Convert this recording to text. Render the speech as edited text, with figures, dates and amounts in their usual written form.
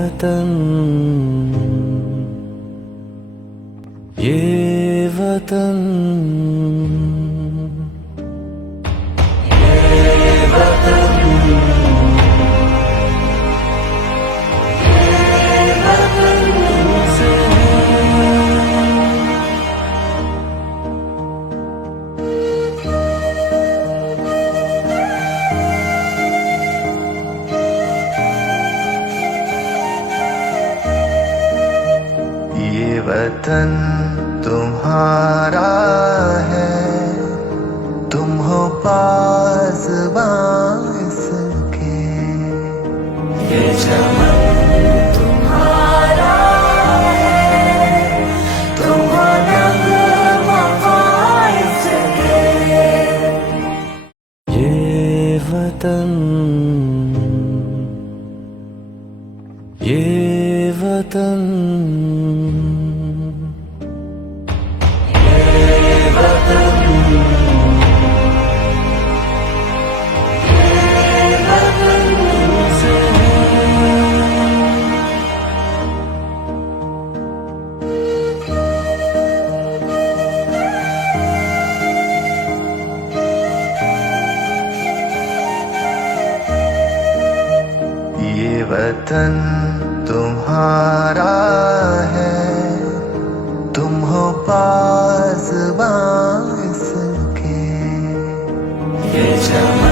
वतन, ये वतन, ये वतन, ये वतन से ये वतन तुम्हारा है, तुम हो पासबां इसके। ये चमन तुम्हारा है, तुम हो नगमा इसके। ये वतन, ये वतन, ये वतन तुम्हारा है, तुम हो पासबां इसके। ये चमन